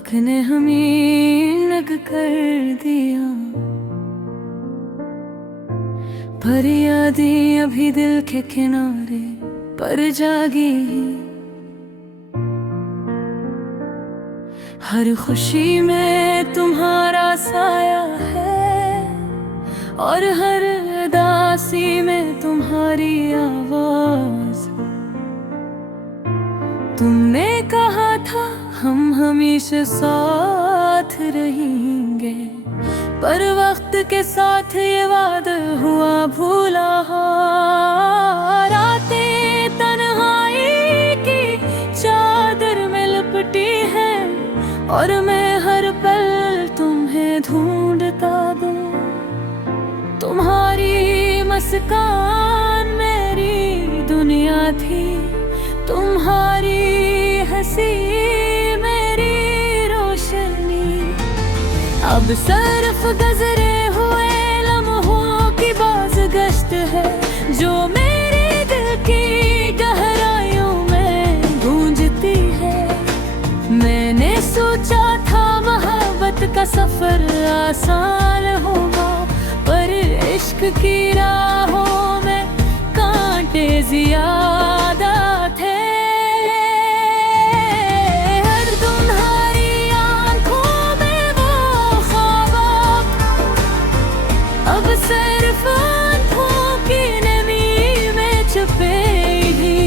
वक्त ने हमें अलग कर दिया, पर यादें अभी दिल के किनारे पर जागी। हर खुशी में तुम्हारा साया है और हर उदासी में तुम्हारी आवाज। तुमने कहा था हम हमेशा साथ रहेंगे, पर वक्त के साथ ये वादा हुआ भूला। रातें तन्हाई की चादर में लिपटी है और मैं हर पल तुम्हें ढूंढता दूं। तुम्हारी मुस्कान मेरी दुनिया थी, तुम्हारी हंसी मेरी रोशनी। अब सिर्फ गुज़रे हुए लम्हों की बाज़गश्त है जो मेरे दिल की गहराइयों में गूंजती है। मैंने सोचा था मोहब्बत का सफर आसान होगा, पर इश्क की राहों में कांटे ज़्यादा थे। हर तुम्हारी आंखों में वो ख्वाब अब सिर्फ आंखों की नमी में छुपे ही।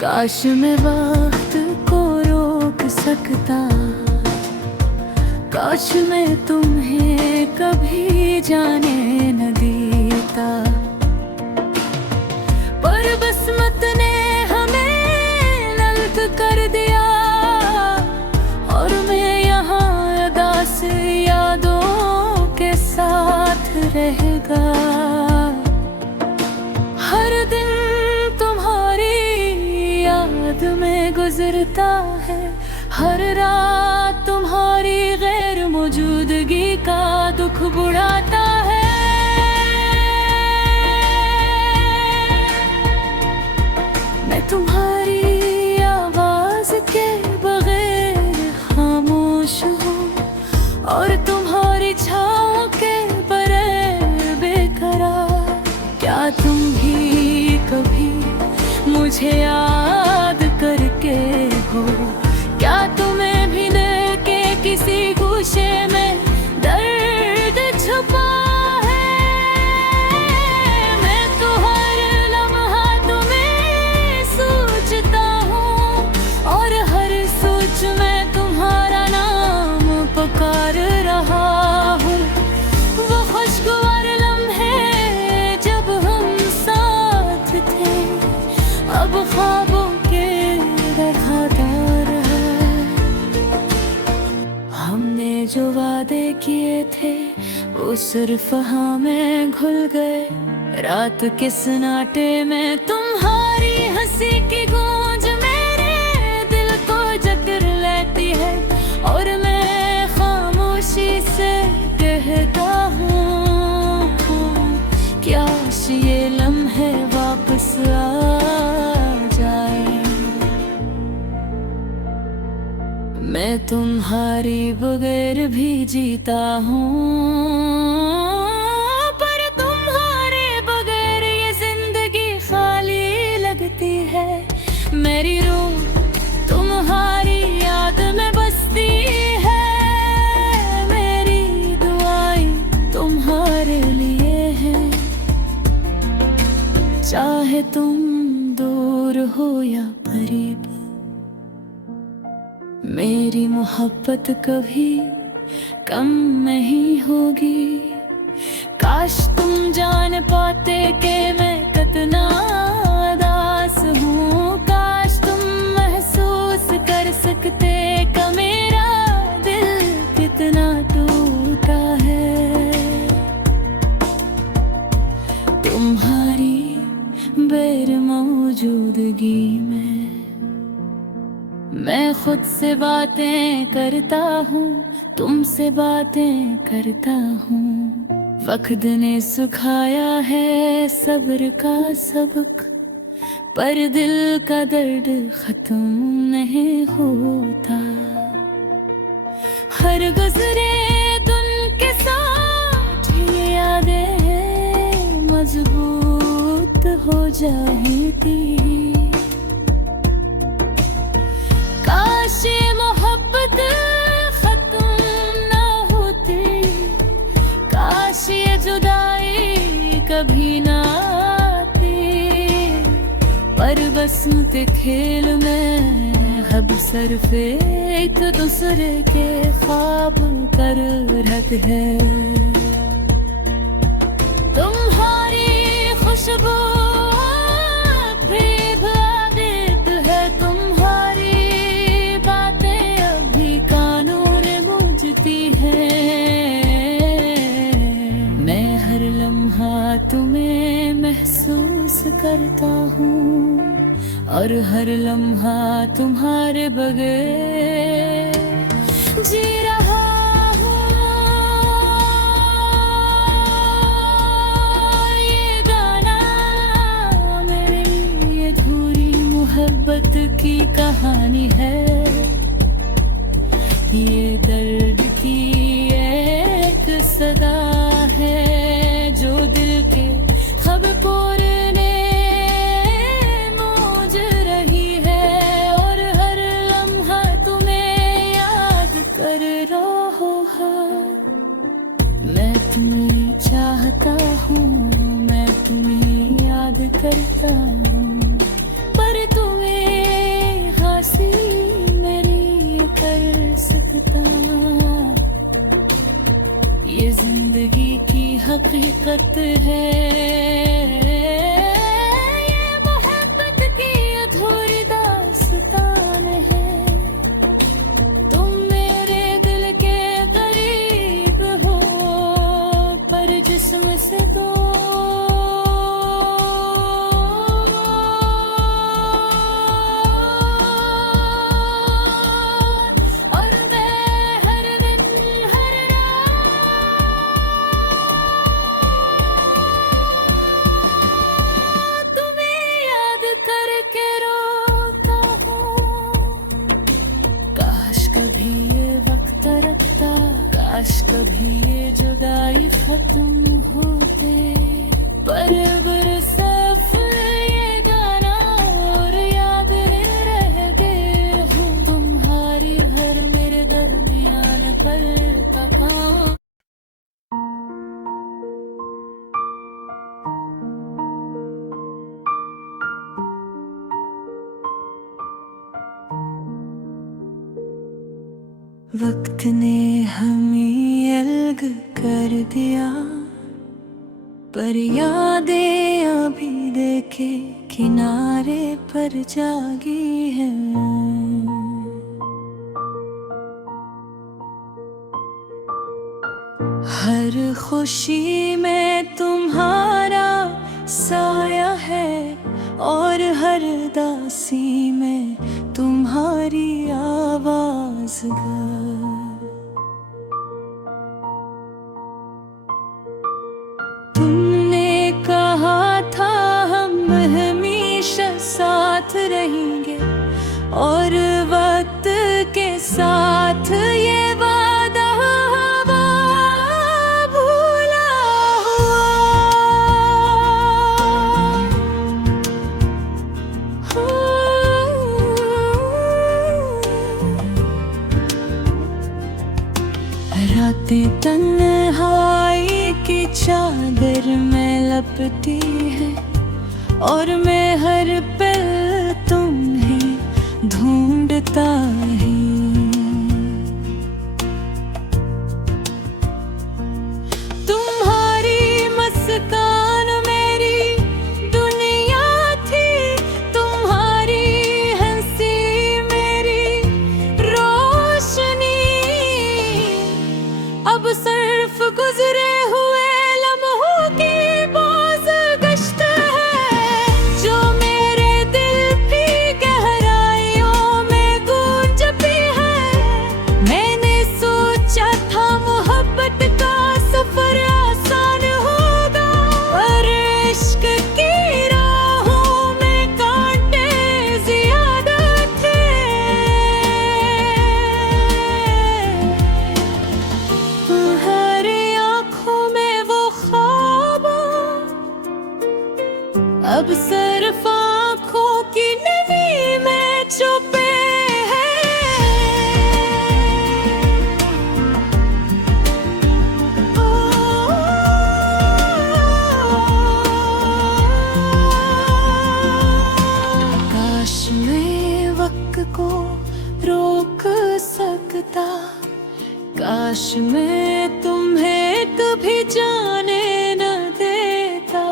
काश मैं वक्त को रोक सकता, काश मैं तुम्हें कभी जाने न देता, पर किस्मत ने हमें अलग कर दिया और मैं यहाँ उदास यादों के साथ रहेगा। हर दिन तुम्हारी याद में गुजरता है, हर रात तुम्हारी गैर मौजूदगी का दुख बुढ़ाता है। मैं तुम्हारी आवाज के बगैर खामोश हूँ और तुम्हारी छाँव के बगैर बेकरार। क्या तुम भी कभी मुझे याद करके हो? क्या तुम्हें भी दिल के किसी गोशे में दर्द छुपा है? मैं तो हर लम्हा तुम्हें सोचता हूँ और हर सोच में तुम्हारा नाम पुकार रहा हूँ। वो खुशगवार लम्हे जब हम साथ थे, अब ख्वाबों के वफादार है। हमने जो वादे किए थे वो सिर्फ हमें घुल गए। रात के सन्नाटे में तुम्हारी हंसी की गूंज मेरे दिल को जकड़ लेती है और मैं खामोशी से कहता हूँ, क्या ये लम्हे वापस आ जाए। मैं तुम्हारी बगैर भी जीता हूँ, पर तुम्हारे बगैर ये जिंदगी खाली लगती है। मेरी रूह तुम्हारी याद में बसती है, मेरी दुआएं तुम्हारे लिए हैं। चाहे तुम दूर हो या करीब, मेरी मोहब्बत कभी कम नहीं होगी। काश तुम जान पाते कि मैं कितना उदास हूँ, काश तुम महसूस कर सकते कि मेरा दिल कितना टूटा है। तुम्हारी गैर मौजूदगी में मैं खुद से बातें करता हूँ, तुमसे बातें करता हूँ। वक्त ने सुखाया है सब्र का सबक, पर दिल का दर्द खत्म नहीं होता। हर गुजरे दिन के साथ ये यादें मजबूत हो जाएंगी। काश ये मोहब्बत खत्म ना होती, काश ये जुदाई कभी ना आती, पर बसंत खेल में अब सिर्फ एक दूसरे के ख्वाब कर रख है। तुम्हारी खुशबू भी आदित है, तुम्हारी बातें अभी कानों में गूंजती हैं। मैं हर लम्हा तुम्हें महसूस करता हूँ और हर लम्हा तुम्हारे बगैर जी रहा हूँ। ये गाना मेरी ये अधूरी मोहब्बत की कहानी है, ये दर्द की एक सदा है जो दिल के खब पूरने मौज रही है। और हर लम्हा तुम्हें याद कर रहा है। मैं तुम्हें चाहता हूँ, मैं तुम्हें याद करता हूँ, पर तुम्हें हासिल मेरी कर सकता। ये जिंदगी की हकीकत है, ये मोहब्बत की अधूरी दास्तान है। तुम मेरे दिल के करीब हो, पर जिस्म से दो। और मैं हर दिन हर तुम्हें याद करके रोता हूँ। काश कभी ये वक्त रखता, काश कभी ये जुदाई खत्म होते, पर बरसफ ये गाना और याद रह गए हूँ। तुम्हारी हर मेरे दरमियान पल का काम। वक्त ने हमें अलग कर दिया, पर यादें अभी देखे किनारे पर जागी है। हर खुशी में तुम्हारा साया है, और हर दासी में तुम्हारी आवाज गा। तुमने कहा था हम हमेशा साथ रहेंगे, और वक्त के साथ ये वादा भूला हुआ। रातें तन्हाई की चादर में लपटी है, और मैं हर पल तुम्हें ढूंढता है। तुम्हारी मुस्कान मेरी दुनिया थी, तुम्हारी हंसी मेरी रोशनी। अब सिर्फ गुजरे हुए लम्हों की बाज़गश्त है, जो मेरे दिल की गहराइयों में गूंजती है। मैंने सोचा था मोहब्बत का सफर आसान होगा, पर इश्क की राहों में कांटे ज्यादा थे। अब सिर्फ आँखों की नमी में छुपे को रोक सकता, काश मैं तुम्हें कभी जाने न देता।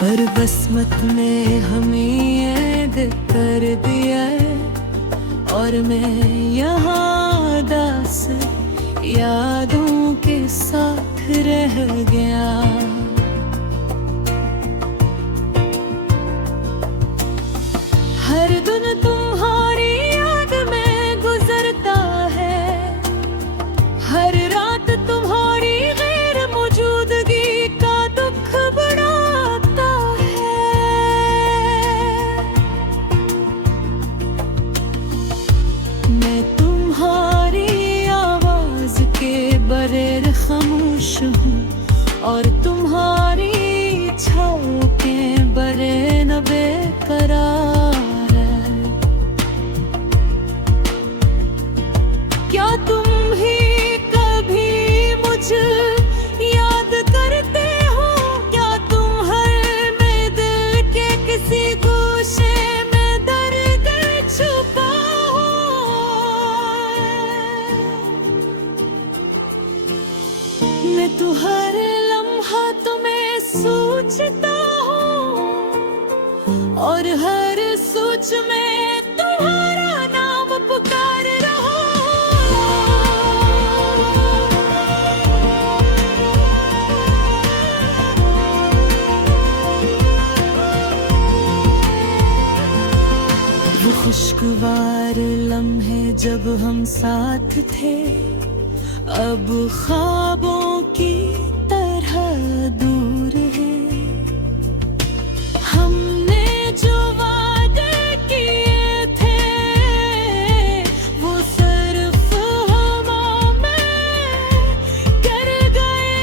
पर किस्मत ने हमें ऐद कर दिया और मैं यहाँ दास यादों के साथ रह गया। हर दिन तुम्हारी याद में गुजरता है, हर रात तुम्हारी गैर मौजूदगी का दुख बढ़ाता है। मैं तुम्हारी आवाज के बगैर खामोश हूँ और तुम्हारी छाओं के बगैर न बेकरार। क्या तुम ही कभी मुझे याद करते हो? क्या तुम हर में दिल के किसी गोशे में दर्द छुपा हो? मैं तो हर लम्हा तुम्हें सोचता हूँ और हर सोच में तुम्हारा नाम पुकार रहा। वो खुशगवार लम्हे जब हम साथ थे, अब ख्वाबों की तरह दूर है। हमने जो वादे किए थे वो सिर्फ हवा में कर गए।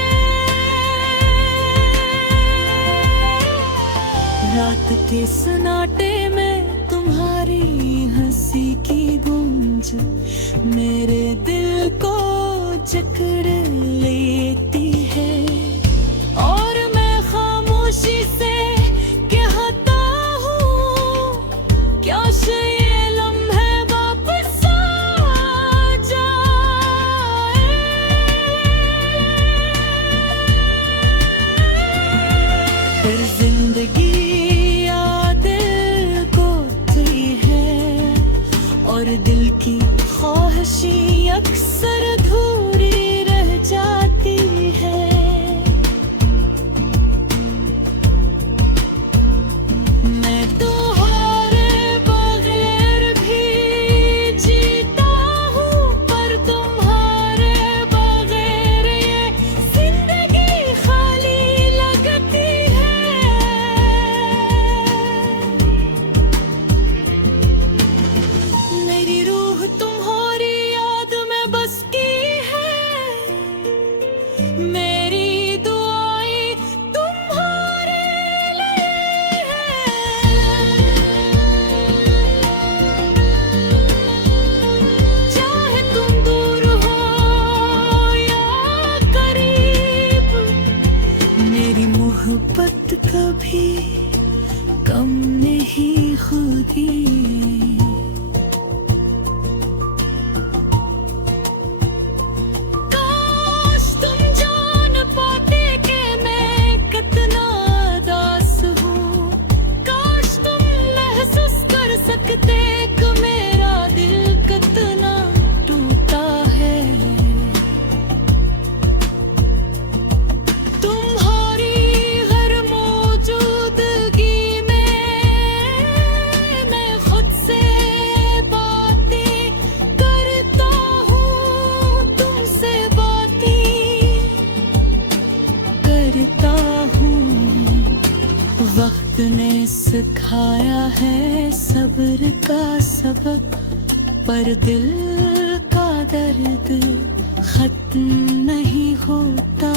रात के सन्नाटे में तुम्हारी हंसी की गूंज मेरे दिल को जकड़ लेती है और मैं खामोशी से कहता हूँ, क्या ये लम्हे वापस आ जाए। फिर जिंदगी और दिल की ख्वाहिशें अक्सर अधूरी रह जाती है। मैं तुम्हारे बगैर भी जीता हूँ, पर तुम्हारे बगैर ये जिंदगी खाली लगती है। मेरी रूह तुम्हारी याद में बसती है, मेरी दुआएं तुम्हारे लिए है। चाहे तुम दूर हो या करीब, मेरी मोहब्बत कभी कम नहीं होगी। मेरा दिल कितना टूटा है, तुम्हारी हर मौजूदगी में मैं खुद से बातें करता हूँ, तुमसे बातें करता हूँ। वक्त ने सिखाया है सब्र का सबक, पर दिल का दर्द खत्म नहीं होता।